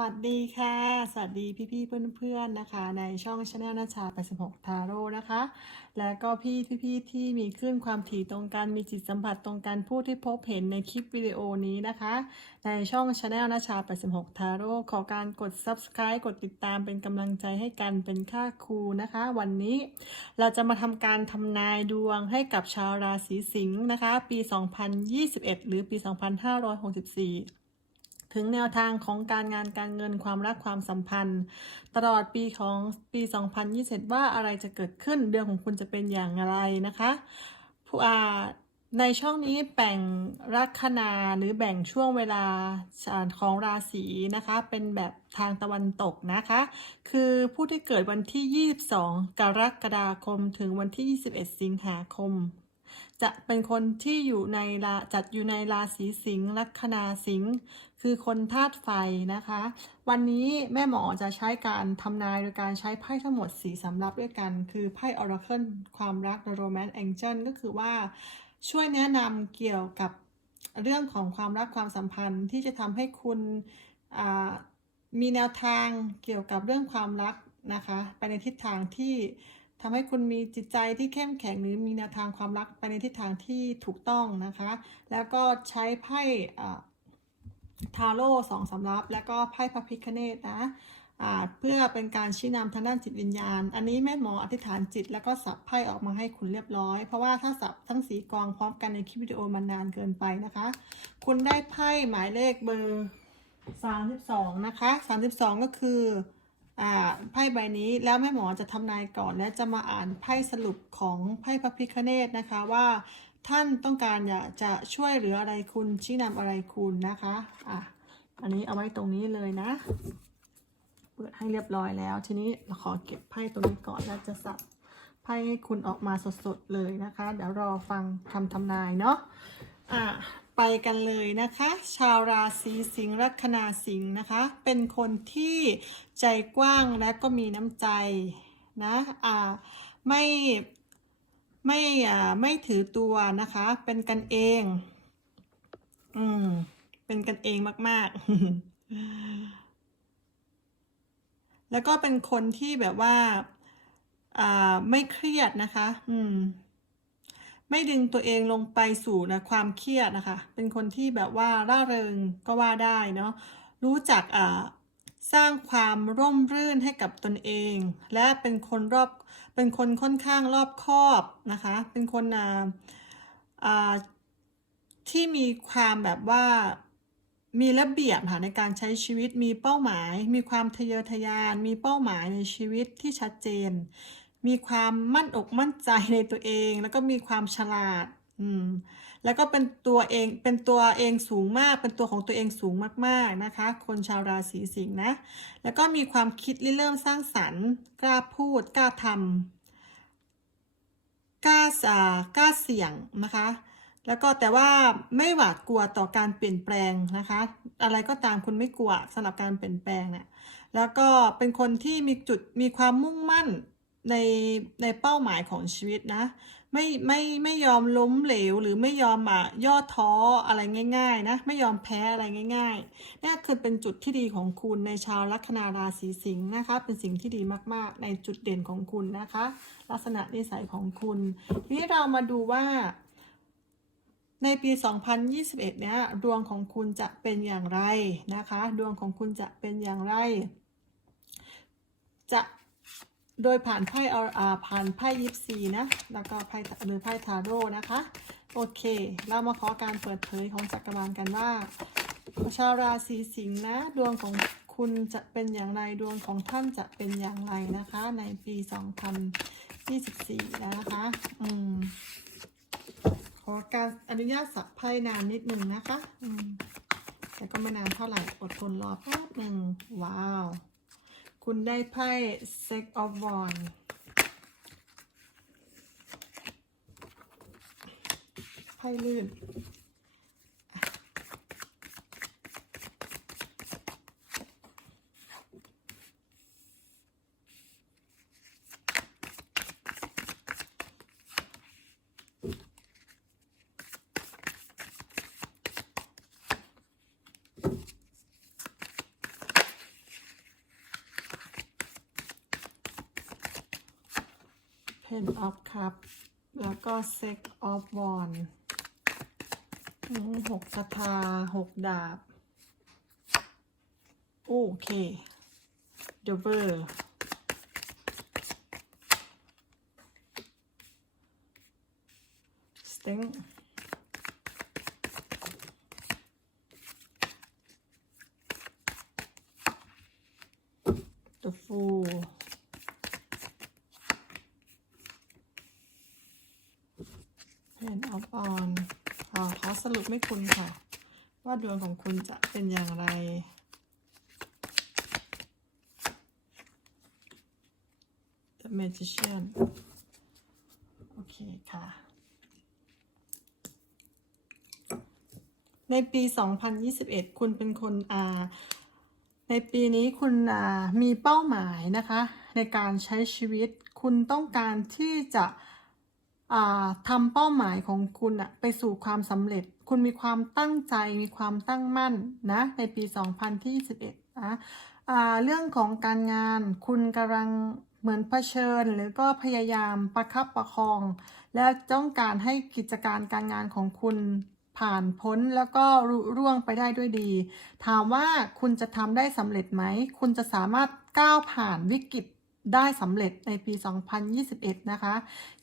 วัสดีค่ะ สวัสดีพี่ๆเพื่อนๆนะคะ ในช่องชาแนลนาชา 86 ทาโร่นะคะ และก็พี่พี่ๆที่มีคลื่นความถี่ตรงกัน มีจิตสัมผัสตรงกัน ผู้ที่พบเห็นในคลิปวิดีโอนี้นะคะ ในช่องชาแนลนาชา 86 ทาโร่ขอการกด subscribe กดติดตามเป็นกำลังใจให้กันเป็นค่าครูนะคะ วันนี้เราจะมาทำการทำนายดวงให้กับชาวราศีสิงห์นะคะ ปี 2021 หรือปี 2564 ถึงแนวทางของการงานการเงินความรักความสัมพันธ์ ตลอดปีของปี 2021 ว่าอะไรจะเกิดขึ้นเดือนของคุณจะเป็นอย่างไรนะคะผู้อ่าในช่องนี้แบ่งลัคนาหรือแบ่งช่วงเวลาของราศีนะคะ เป็นแบบทางตะวันตกนะคะ คือผู้ที่เกิดวันที่ 22 กรกฎาคมถึงวันที่ 21 สิงหาคม จะเป็นคนที่อยู่ในจัดอยู่ในราศีสิงห์ลัคนาสิงห์ คือคนธาตุไฟนะคะ วันนี้แม่หมอจะใช้การทำนายโดยการใช้ไพ่ทั้งหมดสีสำรับด้วยกัน คือไพ่ Oracle ความรัก The Romance Angel ก็คือว่าช่วยแนะนำเกี่ยวกับเรื่องของความรักความสัมพันธ์ที่จะทำให้คุณมีแนวทางเกี่ยวกับเรื่องความรักนะคะ ไปในทิศทางที่ทำให้คุณมีจิตใจที่เข้มแข็งหรือมีแนวทางความรักไปในทิศทางที่ถูกต้องนะคะ แล้วก็ใช้ไพ่อ ทาโร่สองสำรับ แล้วก็ไพ่พระพิคเนตนะเพื่อเป็นการชี้นำทางด้านจิตวิญญาณ อันนี้แม่หมออธิษฐานจิตแล้วก็สับไพ่ออกมาให้คุณเรียบร้อย เพราะว่าถ้าสับทั้งสีกองพร้อมกันในคลิปวิดีโอมันนานเกินไปนะคะ คุณได้ไพ่หมายเลขเบอร์ 32 นะคะ 32 ก็คือไพ่ใบนี้แล้วแม่หมอจะทำนายก่อนและจะมาอ่านไพ่สรุปของไพ่พระพิคเนตนะคะว่า ท่านต้องการอยากจะช่วยเหลืออะไรคุณชี้นำอะไรคุณนะคะอะอันนี้เอาไว้ตรงนี้เลยนะ เปิดให้เรียบร้อยแล้ว ทีนี้เราขอเก็บไพ่ตรงนี้ก่อนแล้วจะสับไพ่ให้คุณออกมาสดๆเลยนะคะ เดี๋ยวรอฟังคำทำนายเนาะอะไปกันเลยนะคะ ชาวราศีสิงห์ลัคนาสิงห์นะคะ เป็นคนที่ใจกว้างและก็มีน้ำใจนะอ่าไม่ ไม่อ่าไม่ถือตัวนะคะ เป็นกันเอง อืม เป็นกันเองมาก ๆ แล้วก็เป็นคนที่แบบว่าอ่าไม่เครียดนะคะ อืม ไม่ดึงตัวเองลงไปสู่นะความเครียดนะคะ เป็นคนที่แบบว่าร่าเริงก็ว่าได้เนาะ รู้จักอ่า สร้างความร่มรื่นให้กับตนเอง และเป็นคนรอบเป็นคนค่อนข้างรอบคอบนะคะ เป็นคนที่มีความแบบว่ามีระเบียบค่ะในการใช้ชีวิตมีเป้าหมาย มีความทะเยอทะยาน มีเป้าหมายในชีวิตที่ชัดเจน มีความมั่นอกมั่นใจในตัวเอง แล้วก็มีความฉลาด อืม แล้วก็เป็นตัวเองเป็นตัวเองสูงมาก เป็นตัวของตัวเองสูงมากๆนะคะ คนชาวราศีสิงห์นะ แล้วก็มีความคิดริเริ่มสร้างสรรค์กล้าพูดกล้าทำกล้าอ่ากล้าเสี่ยงนะคะแล้วก็แต่ว่าไม่หวาดกลัวต่อการเปลี่ยนแปลงนะคะ อะไรก็ตามคุณไม่กลัวสำหรับการเปลี่ยนแปลงเนี่ยแล้วก็เป็นคนที่มีจุดมีความมุ่งมั่นในในเป้าหมายของชีวิตนะ ไม่ไม่ไม่ยอมล้มเหลวหรือไม่ยอมอะย่อท้ออะไรง่าย ๆ นะ ไม่ยอมแพ้อะไรง่ายๆนี่คือเป็นจุดที่ดีของคุณในชาวลัคนาราศีสิงห์นะคะ เป็นสิ่งที่ดีมากๆ ในจุดเด่นของคุณนะคะ ลักษณะนิสัยของคุณ ทีนี้เรามาดูว่า ในปี 2021 เนี้ยดวงของคุณจะเป็นอย่างไรนะคะ ดวงของคุณจะเป็นอย่างไร จะ โดยผ่านไพ่เอาผ่านไพ่ยิปซีนะ แล้วก็ไพ่หรือไพ่ทาโร่นะคะ โอเค เรามาขอการเปิดเผยของจักรวาลกันว่า ชาวราศีสิงห์นะ ดวงของคุณจะเป็นอย่างไร ดวงของท่านจะเป็นอย่างไรนะคะ ในปี 2024 นะคะ อืม ขอการอนุญาตสับไพ่นานนิดหนึ่งนะคะ อืม แต่ก็ไม่นานเท่าไหร่ อดทนรอแป๊บหนึ่งว้าว คุณได้ไพ่ Six of Wands ไพ่ลื่น Ten of Cup แล้วก็ Six of Wand อืมหกสถาหกดาบ โอเค Double Sting The Fool Pen of On อ่าขอสรุป ไม่คุณค่ะ ว่าดวงของคุณจะเป็นอย่างไร The Magician โอเคค่ะ ในปี 2021 คุณเป็นคนอ่าในปีนี้คุณอ่ามีเป้าหมายนะคะ ในการใช้ชีวิตคุณต้องการที่จะ ทำเป้าหมายของคุณอะไปสู่ความสำเร็จ คุณมีความตั้งใจมีความตั้งมั่นนะในปี 2021นะอ่าเรื่องของการงานคุณกำลังเหมือนเผชิญ หรือก็พยายามประคับประคอง และต้องการให้กิจการการงานของคุณผ่านพ้นแล้วก็รุร่วงไปได้ด้วยดี ถามว่าคุณจะทำได้สำเร็จไหม คุณจะสามารถก้าวผ่านวิกฤต ได้สำเร็จในปี 2021 นะคะ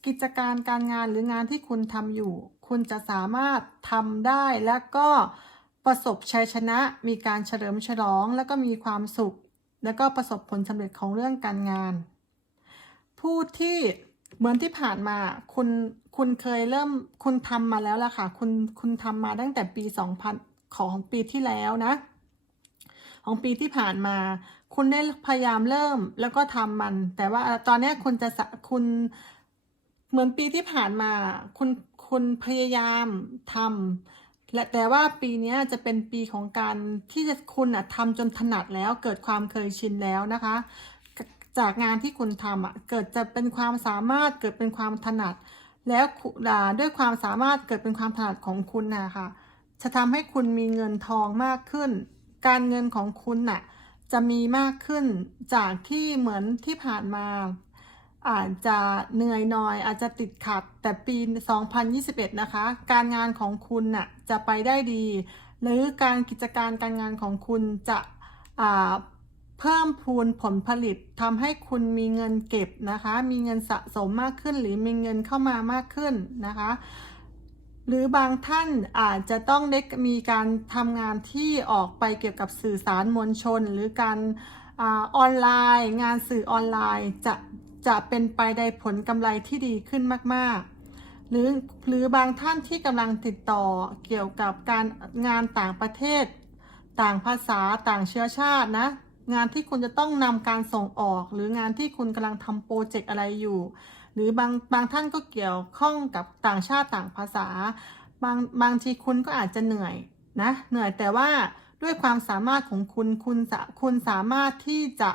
กิจการการงานหรืองานที่คุณทำอยู่ คุณจะสามารถทำได้และก็ประสบชัยชนะ มีการเฉลิมฉลอง แล้วก็มีความสุข แล้วก็ประสบผลสำเร็จของเรื่องการงาน ผู้ที่เหมือนที่ผ่านมาคุณคุณเคยเริ่มคุณทำมาแล้วล่ะค่ะ คุณคุณทำมาตั้งแต่ปี 2000 ของปีที่แล้วนะ ของปีที่ผ่านมา คุณได้พยายามเริ่มแล้วก็ทำมัน แต่ว่าตอนนี้คุณจะคุณเหมือนปีที่ผ่านมา คุณคุณพยายามทำและแต่ว่าปีนี้จะเป็นปีของการที่จะคุณอะทำจนถนัดแล้วเกิดความเคยชินแล้วนะคะ จากงานที่คุณทำอะเกิดจะเป็นความสามารถเกิดเป็นความถนัด แล้วด้วยความสามารถเกิดเป็นความถนัดของคุณนะคะจะทำให้คุณมีเงินทองมากขึ้น การเงินของคุณน่ะ จะมีมากขึ้นจากที่เหมือนที่ผ่านมาอาจจะเหนื่อยหน่อย อาจจะติดขัด แต่ปี 2021 นะคะ การงานของคุณน่ะจะไปได้ดี หรือการกิจการการงานของคุณจะเพิ่มพูนผลผลิตทำให้คุณมีเงินเก็บนะคะ มีเงินสะสมมากขึ้นหรือมีเงินเข้ามามากขึ้นนะคะ หรือบางท่านอาจจะต้องได้มีการทำงานที่ออกไปเกี่ยวกับสื่อสารมวลชน หรือการอออนไลน์ งานสื่อออนไลน์จะจะเป็นไปในผลกำไรที่ดีขึ้นมากๆ หรือหรือบางท่านที่กำลังติดต่อเกี่ยวกับการงานต่างประเทศ ต่างภาษาต่างเชื้อชาตินะงานที่คุณจะต้องนำการส่งออก หรืองานที่คุณกำลังทำโปรเจกต์อะไรอยู่ รือบางบางท่านก็เกี่ยวข้องกับต่างชาติต่างภาษา บางบางทีคุณก็อาจจะเหนื่อยนะเหนื่อยแต่ว่าด้วยความสามารถของคุณคุณคุณสามารถที่จะ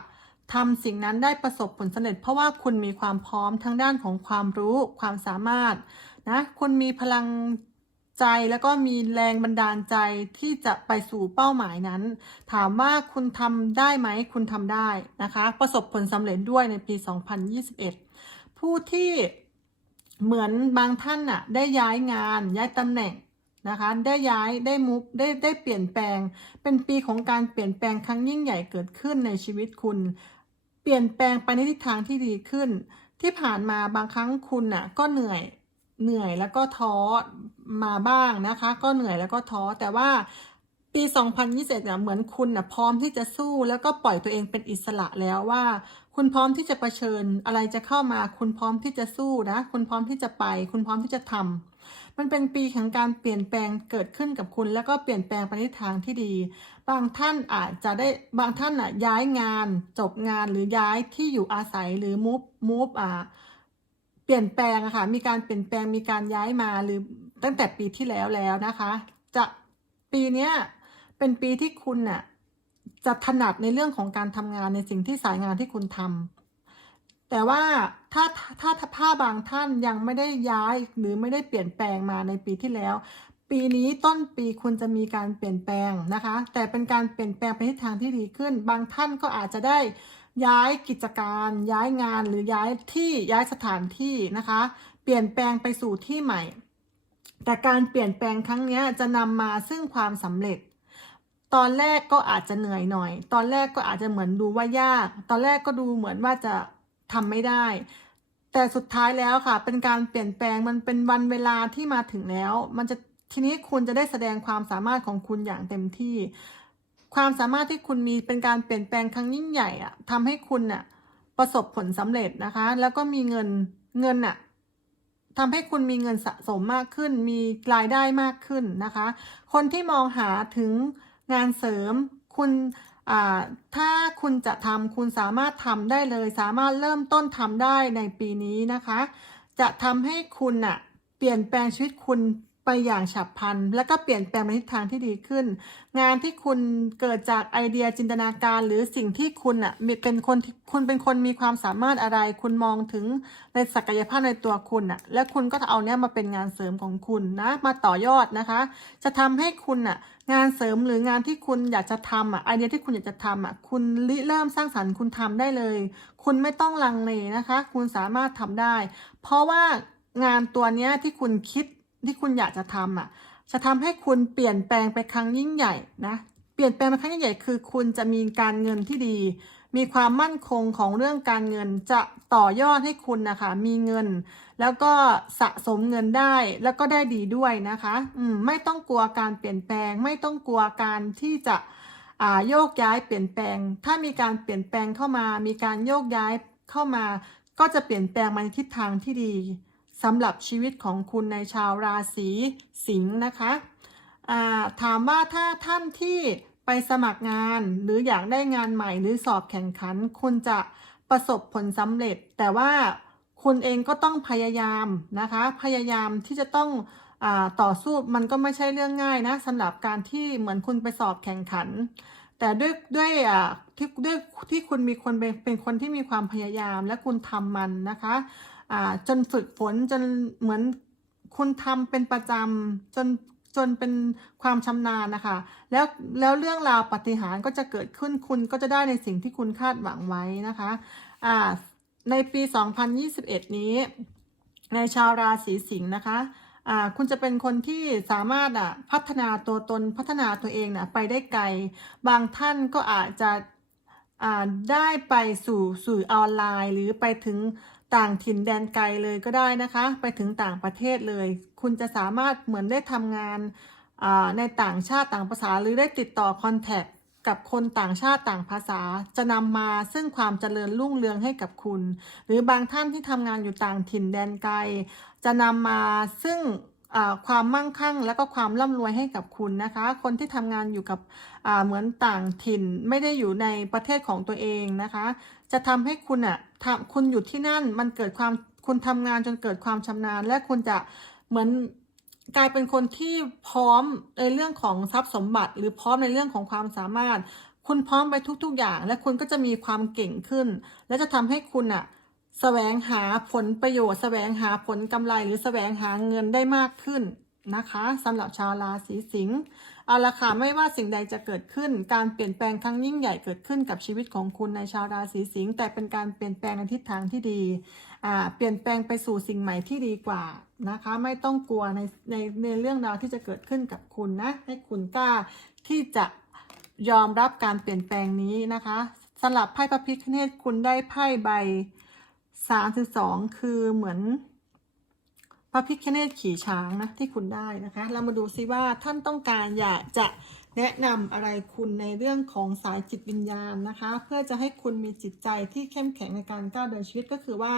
ทำสิ่งนั้นได้ประสบผลสำเร็จ เพราะว่าคุณมีความพร้อมทั้งด้านของความรู้ความสามารถนะคุณมีพลังใจแล้วก็มีแรงบันดาลใจที่จะไปสู่เป้าหมายนั้น ถามว่าคุณทำได้ไหมคุณทำได้นะคะ ประสบผลสำเร็จด้วยในปี 2021 ผู้ที่เหมือนบางท่านน่ะได้ย้ายงานย้ายตำแหน่งนะคะได้ย้ายได้มุกได้ได้เปลี่ยนแปลง เป็นปีของการเปลี่ยนแปลงครั้งยิ่งใหญ่เกิดขึ้นในชีวิตคุณ เปลี่ยนแปลงไปในทิศทางที่ดีขึ้น ที่ผ่านมาบางครั้งคุณน่ะก็เหนื่อยเหนื่อยแล้วก็ท้อมาบ้างนะคะ ก็เหนื่อยแล้วก็ท้อแต่ว่าปี 2021เนี่ยเหมือนคุณน่ะพร้อมที่จะสู้แล้วก็ปล่อยตัวเองเป็นอิสระแล้วว่า คุณพร้อมที่จะเผชิญอะไรจะเข้ามา คุณพร้อมที่จะสู้นะ คุณพร้อมที่จะไป คุณพร้อมที่จะทำมันเป็นปีแห่งการเปลี่ยนแปลงเกิดขึ้นกับคุณ แล้วก็เปลี่ยนแปลงไปในทิศทางที่ดี บางท่านอาจจะได้บางท่านอะย้ายงาน จบงานหรือย้ายที่อยู่อาศัยหรือมูฟมูฟอ่าเปลี่ยนแปลงอะค่ะมีการเปลี่ยนแปลงมีการย้ายมาหรือตั้งแต่ปีที่แล้วแล้วนะคะ จะปีเนี้ยเป็นปีที่คุณน่ะ จะถนัดในเรื่องของการทำงานในสิ่งที่สายงานที่คุณทำแต่ว่าถ้าถ้าถ้าถ้าบางท่านยังไม่ได้ย้ายหรือไม่ได้เปลี่ยนแปลงมาในปีที่แล้ว ปีนี้ต้นปีคุณจะมีการเปลี่ยนแปลงนะคะ แต่เป็นการเปลี่ยนแปลงไปทิศทางที่ดีขึ้น บางท่านก็อาจจะได้ย้ายกิจการย้ายงานหรือย้ายที่ย้ายสถานที่นะคะ เปลี่ยนแปลงไปสู่ที่ใหม่ แต่การเปลี่ยนแปลงครั้งนี้จะนำมาซึ่งความสำเร็จ ตอนแรกก็อาจจะเหนื่อยหน่อย ตอนแรกก็อาจจะเหมือนดูว่ายาก ตอนแรกก็ดูเหมือนว่าจะทำไม่ได้ แต่สุดท้ายแล้วค่ะ เป็นการเปลี่ยนแปลงมันเป็นวันเวลาที่มาถึงแล้ว มันจะทีนี้คุณจะได้แสดงความสามารถของคุณอย่างเต็มที่ ความสามารถที่คุณมีเป็นการเปลี่ยนแปลงครั้งยิ่งใหญ่อะทำให้คุณน่ะประสบผลสำเร็จนะคะ แล้วก็มีเงินเงินน่ะทำให้คุณมีเงินสะสมมากขึ้น มีรายได้มากขึ้นนะคะ คนที่มองหาถึง งานเสริมคุณถ้าคุณจะทำคุณสามารถทำได้เลย สามารถเริ่มต้นทำได้ในปีนี้นะคะ จะทำให้คุณน่ะเปลี่ยนแปลงชีวิตคุณไปอย่างฉับพลัน แล้วก็เปลี่ยนแปลงในทิศทางที่ดีขึ้น งานที่คุณเกิดจากไอเดียจินตนาการ หรือสิ่งที่คุณอะเป็นคนคุณเป็นคนมีความสามารถอะไร คุณมองถึงในศักยภาพในตัวคุณอะ และคุณก็เอาเนี้ยมาเป็นงานเสริมของคุณนะ มาต่อยอดนะคะ จะทำให้คุณอะ งานเสริมหรืองานที่คุณอยากจะทำอะไอเดียที่คุณอยากจะทำอะคุณริเริ่มสร้างสรรค์คุณทำได้เลย คุณไม่ต้องลังเลนะคะ คุณสามารถทำได้ เพราะว่างานตัวเนี้ยที่คุณคิดที่คุณอยากจะทำอะ จะทำให้คุณเปลี่ยนแปลงไปครั้งยิ่งใหญ่นะเปลี่ยนแปลงไปครั้งยิ่งใหญ่คือ คุณจะมีการเงินที่ดี มีความมั่นคงของเรื่องการเงินจะต่อยอดให้คุณนะคะมีเงิน แล้วก็สะสมเงินได้แล้วก็ได้ดีด้วยนะคะอืมไม่ต้องกลัวการเปลี่ยนแปลง ไม่ต้องกลัวการที่จะอ่าโยกย้ายเปลี่ยนแปลง ถ้ามีการเปลี่ยนแปลงเข้ามา มีการโยกย้ายเข้ามา ก็จะเปลี่ยนแปลงมาในทิศทางที่ดีสำหรับชีวิตของคุณในชาวราศีสิงห์นะคะอ่าถามว่าถ้าท่านที่ ไปสมัครงานหรืออยากได้งานใหม่หรือสอบแข่งขัน คุณจะประสบผลสำเร็จ แต่ว่าคุณเองก็ต้องพยายามนะคะ พยายามที่จะต้องอต่อสู้มันก็ไม่ใช่เรื่องง่ายนะสำหรับการที่เหมือนคุณไปสอบแข่งขัน แต่ด้วยด้วยที่ด้วยที่คุณมีคนเป็นคนที่มีความพยายามและคุณทำมันนะคะจนฝึกฝนจนเหมือนคุณทำเป็นประจำจน จนเป็นความชำนาญนะคะ แล้วแล้วเรื่องราวปฏิหารก็จะเกิดขึ้นคุณก็จะได้ในสิ่งที่คุณคาดหวังไว้นะคะอ่าในปี 2021 นี้ ในชาวราศีสิงห์นะคะอ่าคุณจะเป็นคนที่สามารถอะพัฒนาตัวตนพัฒนาตัวเองนะไปได้ไกล บางท่านก็อาจจะอ่าได้ไปสู่สื่อออนไลน์ หรือไปถึง ต่างถิ่นแดนไกลเลยก็ได้นะคะ ไปถึงต่างประเทศเลย คุณจะสามารถเหมือนได้ทำงานในต่างชาติต่างภาษาหรือได้ติดต่อคอนแทคกับคนต่างชาติต่างภาษาจะนำมาซึ่งความเจริญรุ่งเรืองให้กับคุณ หรือบางท่านที่ทำงานอยู่ต่างถิ่นแดนไกล จะนำมาซึ่งความมั่งคั่ง และก็ความร่ำรวยให้กับคุณนะคะ คนที่ทำงานอยู่กับเหมือนต่างถิ่นไม่ได้อยู่ในประเทศของตัวเองนะคะ จะทำให้คุณอะ คุณอยู่ที่นั่นมันเกิดความคุณทำงานจนเกิดความชำนาญ และคุณจะเหมือนกลายเป็นคนที่พร้อมในเรื่องของทรัพย์สมบัติ หรือพร้อมในเรื่องของความสามารถ คุณพร้อมไปทุก ๆ อย่าง และคุณก็จะมีความเก่งขึ้น และจะทำให้คุณอะแสวงหาผลประโยชน์ แสวงหาผลกำไรหรือแสวงหาเงินได้มากขึ้นนะคะสำหรับชาวราศีสิงห์ เอาละค่ะไม่ว่าสิ่งใดจะเกิดขึ้น การเปลี่ยนแปลงครั้งยิ่งใหญ่เกิดขึ้นกับชีวิตของคุณในชาวราศีสิงห์แต่เป็นการเปลี่ยนแปลงในทิศทางที่ดีอ่าเปลี่ยนแปลงไปสู่สิ่งใหม่ที่ดีกว่านะคะ ไม่ต้องกลัวในในในเรื่องราวที่จะเกิดขึ้นกับคุณนะให้คุณกล้าที่จะยอมรับการเปลี่ยนแปลงนี้นะคะสลับไพ่พระพิฆเนศคุณได้ไพ่ใบสามสิบสองคือเหมือน พระพิฆเนศขี่ช้างนะที่คุณได้นะคะ เรามาดูซิว่าท่านต้องการอยากจะแนะนำอะไรคุณในเรื่องของสายจิตวิญญาณนะคะ เพื่อจะให้คุณมีจิตใจที่เข้มแข็งในการก้าวเดินชีวิตก็คือว่า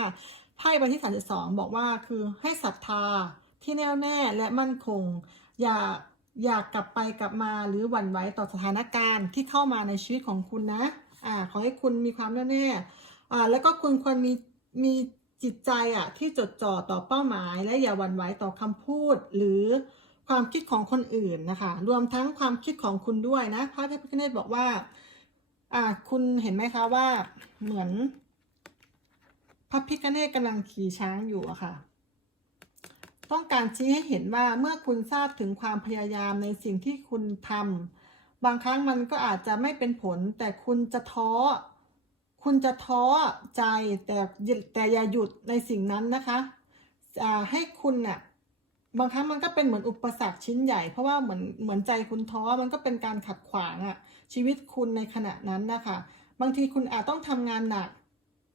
ไพ่ใบที่สามสิบสองบอกว่าคือให้ศรัทธาที่แน่วแน่และมั่นคง อย่าอยากกลับไปกลับมาหรือหวั่นไหวต่อสถานการณ์ที่เข้ามาในชีวิตของคุณนะอ่าขอให้คุณมีความแน่วแน่อ่าแล้วก็คุณควรมีมี จิตใจอะที่จดจ่อต่อเป้าหมาย และอย่าหวั่นไหวต่อคำพูด หรือความคิดของคนอื่นนะคะ รวมทั้งความคิดของคุณด้วยนะพระเทพพิฆเนศบอกว่าอ่าคุณเห็นไหมคะว่าเหมือนพระพิฆเนศกำลังขี่ช้างอยู่อะค่ะ ต้องการชี้ให้เห็นว่าเมื่อคุณทราบถึงความพยายามในสิ่งที่คุณทำบางครั้งมันก็อาจจะไม่เป็นผล แต่คุณจะท้อ คุณจะท้อใจแต่แต่อย่าหยุดในสิ่งนั้นนะคะให้คุณน่ะบางครั้งมันก็เป็นเหมือนอุปสรรคชิ้นใหญ่เพราะว่าเหมือนเหมือนใจคุณท้อมันก็เป็นการขัดขวางอะชีวิตคุณในขณะนั้นนะคะบางทีคุณอาจต้องทำงานหนัก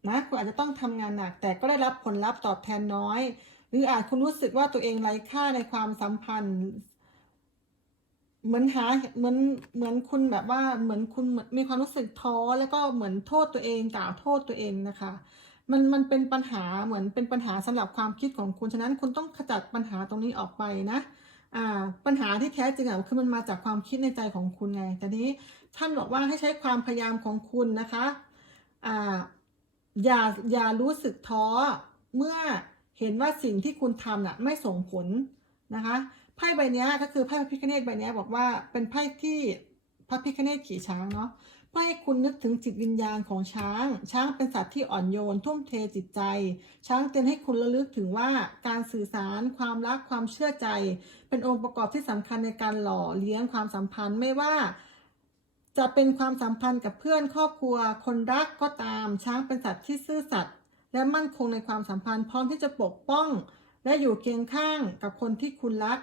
นะคุณอาจจะต้องทำงานหนัก แต่ก็ได้รับผลลัพธ์ตอบแทนน้อย หรืออาจคุณรู้สึกว่าตัวเองไร้ค่าในความสัมพันธ์ เหมือนหาเหมือนเหมือนคุณแบบว่าเหมือนคุณมีความรู้สึกท้อแล้วก็เหมือนโทษตัวเองกล่าวโทษตัวเองนะคะ มันมันเป็นปัญหาเหมือนเป็นปัญหาสำหรับความคิดของคุณฉะนั้นคุณต้องขจัดปัญหาตรงนี้ออกไปนะอ่าปัญหาที่แท้จริงอะคือมันมาจากความคิดในใจของคุณไงแต่นี้ท่านบอกว่าให้ใช้ความพยายามของคุณนะคะอ่าอย่าอย่ารู้สึกท้อเมื่อเห็นว่าสิ่งที่คุณทำน่ะไม่ส่งผลนะคะ พ่ใบนี้ก็คือไพ่พระพิฆเนศใบนี้บอกว่าเป็นไพ่ที่พระพิฆเนศขี่ช้างเนาะเพื่อให้คุณนึกถึงจิตวิญญาณของช้าง ช้างเป็นสัตว์ที่อ่อนโยน ทุ่มเทจิตใจ ช้างเตือนให้คุณระลึกถึงว่าการสื่อสาร ความรักความเชื่อใจ เป็นองค์ประกอบที่สำคัญในการหล่อเลี้ยงความสัมพันธ์ไม่ว่า จะเป็นความสัมพันธ์กับเพื่อนครอบครัว คนรักก็ตาม ช้างเป็นสัตว์ที่ซื่อสัตย์และมั่นคงในความสัมพันธ์พร้อมที่จะปกป้อง และอยู่เคียงข้างกับคนที่คุณรัก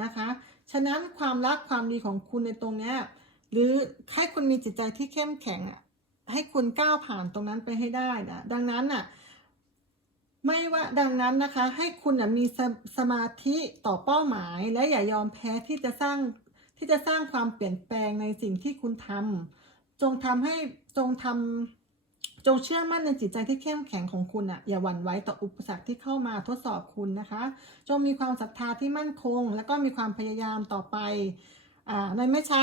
นะคะ ฉะนั้นความรักความดีของคุณในตรงเนี้ยหรือให้คุณมีจิตใจที่เข้มแข็งอะให้คุณก้าวผ่านตรงนั้นไปให้ได้นะดังนั้นอะไม่ว่าดังนั้นนะคะ ให้คุณมีสสมาธิต่อเป้าหมาย และอย่ายอมแพ้ที่จะสร้างที่จะสร้างความเปลี่ยนแปลงในสิ่งที่คุณทำจงทำให้จงทำ จงเชื่อมั่นในจิตใจที่เข้มแข็งของคุณอะอย่าหวั่นไหวต่ออุปสรรคที่เข้ามาทดสอบคุณนะคะ จงมีความศรัทธาที่มั่นคง แล้วก็มีความพยายามต่อไปอ่าในไม่ช้า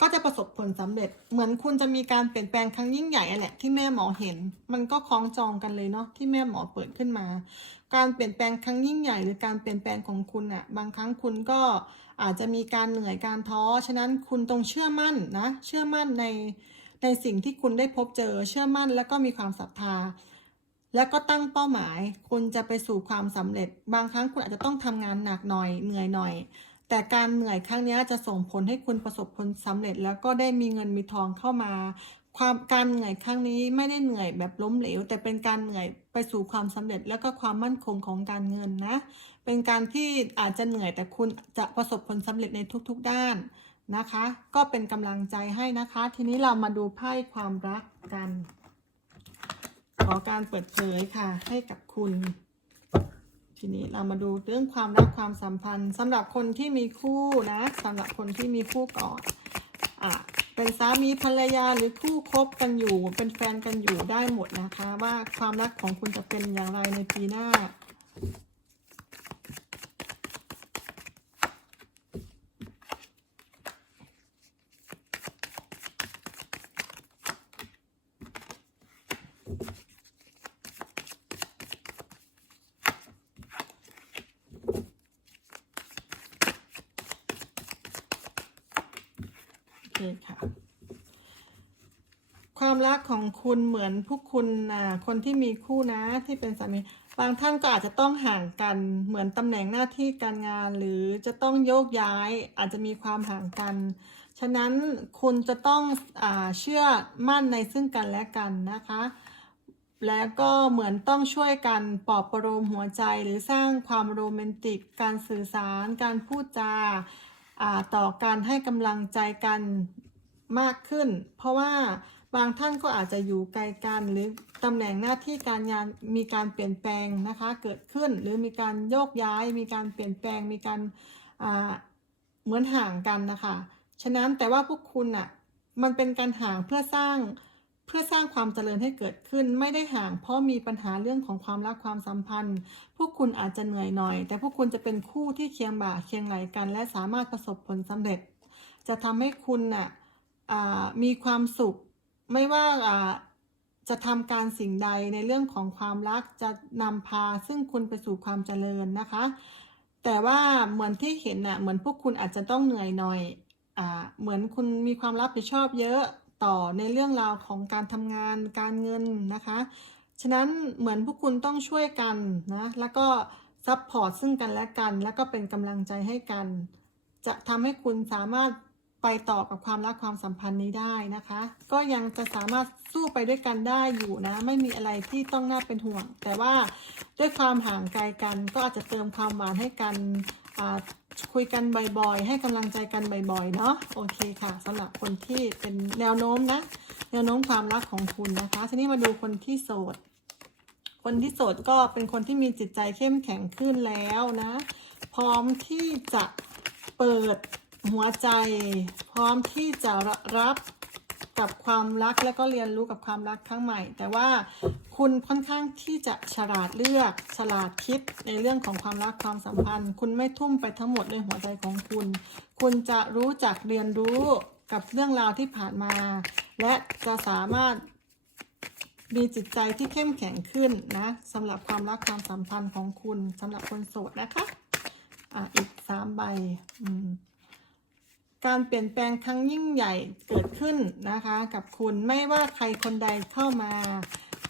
ก็จะประสบผลสำเร็จ เหมือนคุณจะมีการเปลี่ยนแปลงครั้งยิ่งใหญ่อะแหละที่แม่หมอเห็น มันก็คล้องจองกันเลยเนาะที่แม่หมอเปิดขึ้นมา การเปลี่ยนแปลงครั้งยิ่งใหญ่ หรือการเปลี่ยนแปลงของคุณอะบางครั้งคุณก็อาจจะมีการเหนื่อยการท้อ ฉะนั้นคุณต้องเชื่อมั่นนะ เชื่อมั่นใน ในสิ่งที่คุณได้พบเจอเชื่อมั่นแล้วก็มีความศรัทธา แล้วก็ตั้งเป้าหมาย คุณจะไปสู่ความสำเร็จ บางครั้งคุณอาจจะต้องทำงานหนักหน่อยเหนื่อยหน่อย แต่การเหนื่อยครั้งนี้จะส่งผลให้คุณประสบผลสำเร็จ แล้วก็ได้มีเงินมีทองเข้ามา ความการเหนื่อยครั้งนี้ไม่ได้เหนื่อยแบบล้มเหลว แต่เป็นการเหนื่อยไปสู่ความสำเร็จ แล้วก็ความมั่นคงของการเงินนะ เป็นการที่อาจจะเหนื่อยแต่คุณจะประสบผลสำเร็จในทุก ๆ ด้าน นะคะ ก็เป็นกำลังใจให้นะคะ ทีนี้เรามาดูไพ่ความรักกัน ขอการเปิดเผยค่ะ ให้กับคุณ ทีนี้เรามาดูเรื่องความรักความสัมพันธ์สำหรับคนที่มีคู่นะสำหรับคนที่มีคู่ก่อนอะเป็นสามีภรรยาหรือคู่คบกันอยู่ เป็นแฟนกันอยู่ได้หมดนะคะ ว่าความรักของคุณจะเป็นอย่างไรในปีหน้า โอเคค่ะ ความ รักของคุณเหมือนพวกคุณนะคนที่มีคู่นะที่เป็นสามีบางท่านก็อาจจะต้องห่างกันเหมือนตำแหน่งหน้าที่การงาน หรือจะต้องโยกย้ายอาจจะมีความห่างกัน ฉะนั้นคุณจะต้องอเชื่อมั่นในซึ่งกันและกันนะคะ แล้วก็เหมือนต้องช่วยกันปลอบประโลมหัวใจหรือสร้างความโรแมนติก การสื่อสาร การพูดจาาต่อการให้กำลังใจกันมากขึ้น เพราะว่า บางท่านก็อาจจะอยู่ไกลกันหรือตำแหน่งหน้าที่การงานมีการเปลี่ยนแปลงนะคะเกิดขึ้นหรือมีการโยกย้าย มีการเปลี่ยนแปลง มีการเหมือนห่างกันนะคะฉะนั้นแต่ว่าพวกคุณน่ะมันเป็นการห่างเพื่อสร้างเพื่อสร้างความเจริญให้เกิดขึ้นไม่ได้ห่าง เพราะมีปัญหาเรื่องของความรักความสัมพันธ์ พวกคุณอาจจะเหนื่อยหน่อย แต่พวกคุณจะเป็นคู่ที่เคียงบ่าเคียงไหลกัน และสามารถประสบผลสำเร็จ จะทำให้คุณน่ะอ่ามีความสุข ไม่ว่าจะทำการสิ่งใดในเรื่องของความรักจะนำพาซึ่งคุณไปสู่ความเจริญนะคะ แต่ว่าเหมือนที่เห็นน่ะเหมือนพวกคุณอาจจะต้องเหนื่อยหน่อยอ่าเหมือนคุณมีความรับผิดชอบเยอะต่อในเรื่องราวของการทำงานการเงินนะคะ ฉะนั้นเหมือนพวกคุณต้องช่วยกันนะแล้วก็ซัพพอร์ตซึ่งกันและกัน แล้วก็เป็นกำลังใจให้กัน จะทำให้คุณสามารถ ไปต่อกับความรักความสัมพันธ์นี้ได้นะคะ ก็ยังจะสามารถสู้ไปด้วยกันได้อยู่นะ ไม่มีอะไรที่ต้องน่าเป็นห่วง แต่ว่าด้วยความห่างไกลกัน ก็อาจจะเติมความหวานให้กันคุยกันบ่อยๆ ให้กำลังใจกันบ่อยๆ เนาะโอเคค่ะสำหรับคนที่เป็นแนวโน้มนะ แนวโน้มความรักของคุณนะคะทีนี้มาดูคนที่โสด คนที่โสดก็เป็นคนที่มีจิตใจเข้มแข็งขึ้นแล้วนะ พร้อมที่จะเปิด หัวใจพร้อมที่จะรับกับความรักแล้วก็เรียนรู้กับความรักครั้งใหม่ แต่ว่าคุณค่อนข้างที่จะฉลาดเลือกฉลาดคิดในเรื่องของความรักความสัมพันธ์ คุณไม่ทุ่มไปทั้งหมดในหัวใจของคุณ คุณจะรู้จักเรียนรู้กับเรื่องราวที่ผ่านมา และจะสามารถมีจิตใจที่เข้มแข็งขึ้นนะสำหรับความรักความสัมพันธ์ของคุณสำหรับคนโสดนะคะอะอีกสามใบอืม การเปลี่ยนแปลงครั้งยิ่งใหญ่เกิดขึ้นนะคะ กับคุณไม่ว่าใครคนใดเข้ามา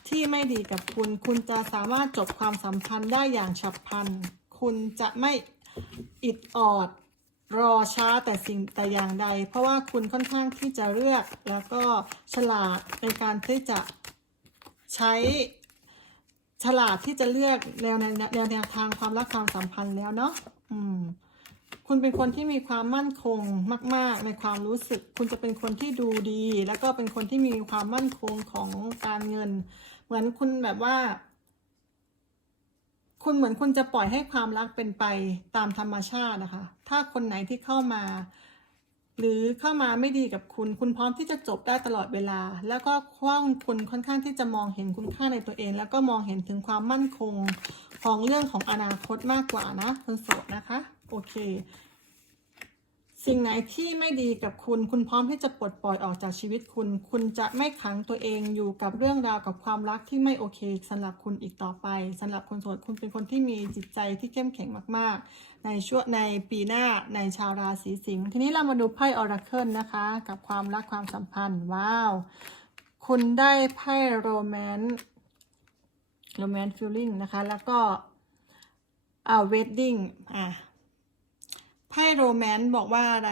ที่ไม่ดีกับคุณ คุณจะสามารถจบความสัมพันธ์ได้อย่างฉับพลัน คุณจะไม่อิดออด รอช้าแต่สิ่งแต่อย่างใด เพราะว่าคุณค่อนข้างที่จะเลือกแล้วก็ฉลาดในการที่จะใช้ฉลาดที่จะเลือกแนวแนวแนวแนวทางความรักความสัมพันธ์แล้วเนาะอืม คุณเป็นคนที่มีความมั่นคงมาก ๆ ในความรู้สึก คุณจะเป็นคนที่ดูดี แล้วก็เป็นคนที่มีความมั่นคงของการเงิน เหมือนคุณแบบว่า คุณเหมือนคุณจะปล่อยให้ความรักเป็นไปตามธรรมชาตินะคะ ถ้าคนไหนที่เข้ามา หรือเข้ามาไม่ดีกับคุณ คุณพร้อมที่จะจบได้ตลอดเวลา แล้วก็ว่าคุณค่อนข้างที่จะมองเห็นคุณค่าในตัวเอง แล้วก็มองเห็นถึงความมั่นคงของเรื่องของอนาคตมากกว่านะคนโสดนะคะ โอเค สิ่งไหนที่ไม่ดีกับคุณ คุณพร้อมที่จะปลดปล่อยออกจากชีวิตคุณ คุณจะไม่ขังตัวเองอยู่กับเรื่องราวกับความรักที่ไม่โอเคสำหรับคุณอีกต่อไปสำหรับคนโสดคุณเป็นคนที่มีจิตใจที่เข้มแข็งมาก ๆ ในช่วงในปีหน้าในชาวราศีสิงห์ทีนี้เรามาดูไพ่ออราเคิลนะคะ กับความรักความสัมพันธ์ว้าว คุณได้ไพ่โรแมนต์โรแมนต์ฟิลลิ่งนะคะ แล้วก็อ่าเวดดิ้งอะ ไพ่โรแมนต์บอกว่าอะไร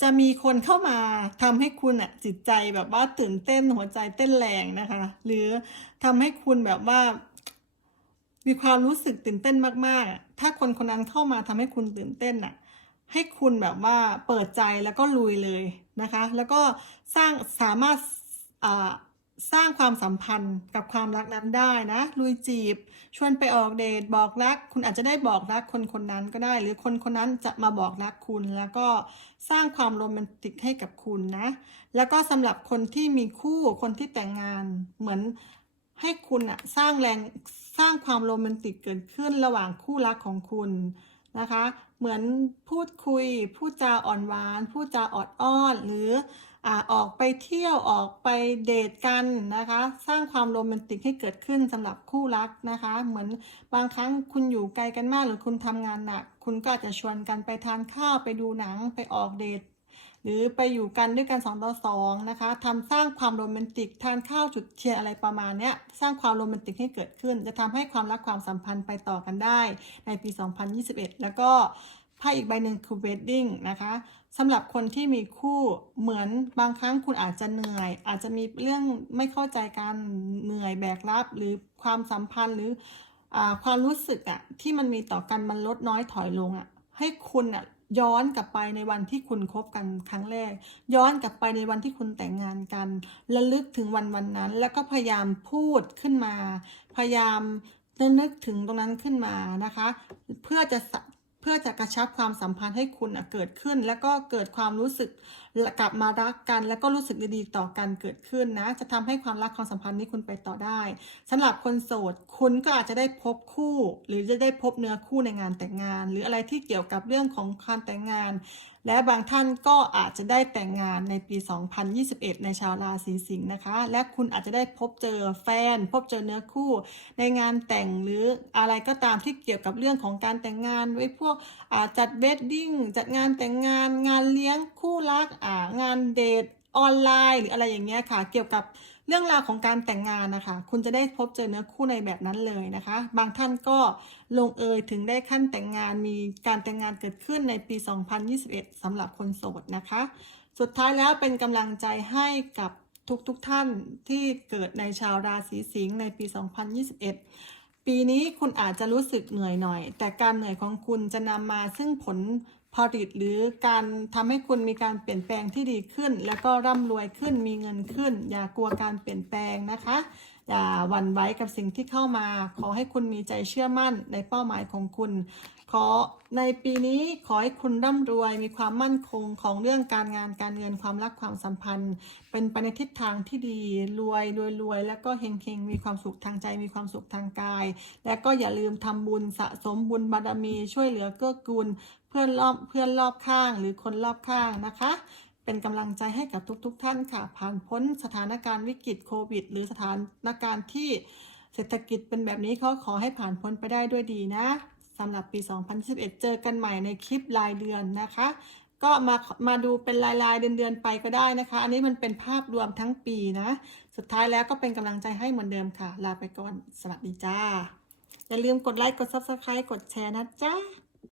จะมีคนเข้ามาทำให้คุณอะจิตใจแบบว่าตื่นเต้นหัวใจเต้นแรงนะคะ หรือทำให้คุณแบบว่า มีความรู้สึกตื่นเต้นมากๆ ถ้าคนคนนั้นเข้ามาทำให้คุณตื่นเต้นน่ะให้คุณแบบว่าเปิดใจแล้วก็ลุยเลยนะคะ แล้วก็สร้างสามารถอ่า สร้างความสัมพันธ์กับความรักนั้นได้นะลุยจีบ ชวนไปออกเดทบอกรัก คุณอาจจะได้บอกรักคนคนนั้นก็ได้ หรือคนคนนั้นจะมาบอกรักคุณ แล้วก็สร้างความโรแมนติกให้กับคุณนะ แล้วก็สำหรับคนที่มีคู่คนที่แต่งงานเหมือนให้คุณอะสร้างแรงสร้างความโรแมนติกเกิดขึ้นระหว่างคู่รักของคุณนะคะ เหมือนพูดคุย พูดจาอ่อนหวาน พูดจาออดอ้อน หรือ ออกไปเที่ยวออกไปเดทกันนะคะ สร้างความโรแมนติกให้เกิดขึ้นสำหรับคู่รักนะคะ เหมือนบางครั้งคุณอยู่ไกลกันมากหรือคุณทำงานหนัก คุณก็อาจจะชวนกันไปทานข้าวไปดูหนังไปออกเดทหรือไปอยู่กันด้วยกันสองต่อสองนะคะทำสร้างความโรแมนติกทานข้าวจุดเทียนอะไรประมาณนี้สร้างความโรแมนติกให้เกิดขึ้น จะทำให้ความรักความสัมพันธ์ไปต่อกันได้ในปี 2021 แล้วก็ไพ่อีกใบหนึ่งคือ wedding นะคะ สำหรับคนที่มีคู่เหมือนบางครั้งคุณอาจจะเหนื่อย อาจจะมีเรื่องไม่เข้าใจกันเหนื่อยแบกรับ หรือความสัมพันธ์หรืออความรู้สึกอะที่มันมีต่อกันมันลดน้อยถอยลงอะให้คุณอะย้อนกลับไปในวันที่คุณคบกันครั้งแรก ย้อนกลับไปในวันที่คุณแต่งงานกันระลึกถึงวันวันนั้น แล้วก็พยายามพูดขึ้นมา พยายามนึกถึงตรงนั้นขึ้นมานะคะ เพื่อจะ เพื่อจะกระชับความสัมพันธ์ให้คุณเกิดขึ้น แล้วก็เกิดความรู้สึกกลับมารักกัน แล้วก็รู้สึกดีๆต่อกันเกิดขึ้นนะ จะทำให้ความรักความสัมพันธ์นี้คุณไปต่อได้สำหรับคนโสด คุณก็อาจจะได้พบคู่ หรือจะได้พบเนื้อคู่ในงานแต่งงาน หรืออะไรที่เกี่ยวกับเรื่องของการแต่งงาน และบางท่านก็อาจจะได้แต่งงานในปี 2021 ในชาวราศีสิงห์นะคะ และคุณอาจจะได้พบเจอแฟน พบเจอเนื้อคู่ ในงานแต่งหรืออะไรก็ตามที่เกี่ยวกับเรื่องของการแต่งงานไว้พวกจัดเวดดิ้งจัดงานแต่งงานงานเลี้ยงคู่รักงานเดทออนไลน์หรืออะไรอย่างเงี้ยค่ะ เกี่ยวกับ เรื่องราวของการแต่งงานนะคะ คุณจะได้พบเจอเนื้อคู่ในแบบนั้นเลยนะคะ บางท่านก็ลงเอยถึงได้ขั้นแต่งงานมีการแต่งงานเกิดขึ้นในปี 2021สำหรับคนโสดนะคะ สุดท้ายแล้วเป็นกำลังใจให้กับทุกๆทท่านที่เกิดในชาวราศีสิงห์ในปี 2021 ปีนี้คุณอาจจะรู้สึกเหนื่อยหน่อย แต่การเหนื่อยของคุณจะนำมาซึ่งผล ผลิตหรือการทำให้คุณมีการเปลี่ยนแปลงที่ดีขึ้น แล้วก็ร่ำรวยขึ้นมีเงินขึ้น อย่ากลัวการเปลี่ยนแปลงนะคะ อย่าหวั่นไหวกับสิ่งที่เข้ามา ขอให้คุณมีใจเชื่อมั่นในเป้าหมายของคุณ ขอในปีนี้ขอให้คุณร่ำรวย มีความมั่นคงของเรื่องการงานการเงินความรักความสัมพันธ์ เป็นไปในทิศทางที่ดีรวยรวยรวยแล้วก็เฮงเฮงมีความสุขทางใจมีความสุขทางกาย และก็อย่าลืมทำบุญสะสมบุญบารมีช่วยเหลือเกื้อกูลเพื่อนรอบเพื่อนรอบข้างหรือคนรอบข้างนะคะ เป็นกำลังใจให้กับทุกๆทท่านค่ะ ผ่านพ้นสถานการณ์วิกฤตโควิด หรือสถานการณ์ที่เศรษฐกิจเป็นแบบนี้เขาขอให้ผ่านพ้นไปได้ด้วยดีนะสำหรับปี 2021 เจอกันใหม่ในคลิปรายเดือนนะคะ ก็มามาดูเป็นรายรายๆเดือนๆไปก็ได้นะคะ อันนี้มันเป็นภาพรวมทั้งปีนะ สุดท้ายแล้วก็เป็นกำลังใจให้เหมือนเดิมค่ะ ลาไปก่อน สวัสดีจ้า อย่าลืมกดไลค์ กด Subscribe กดแชร์นะจ้า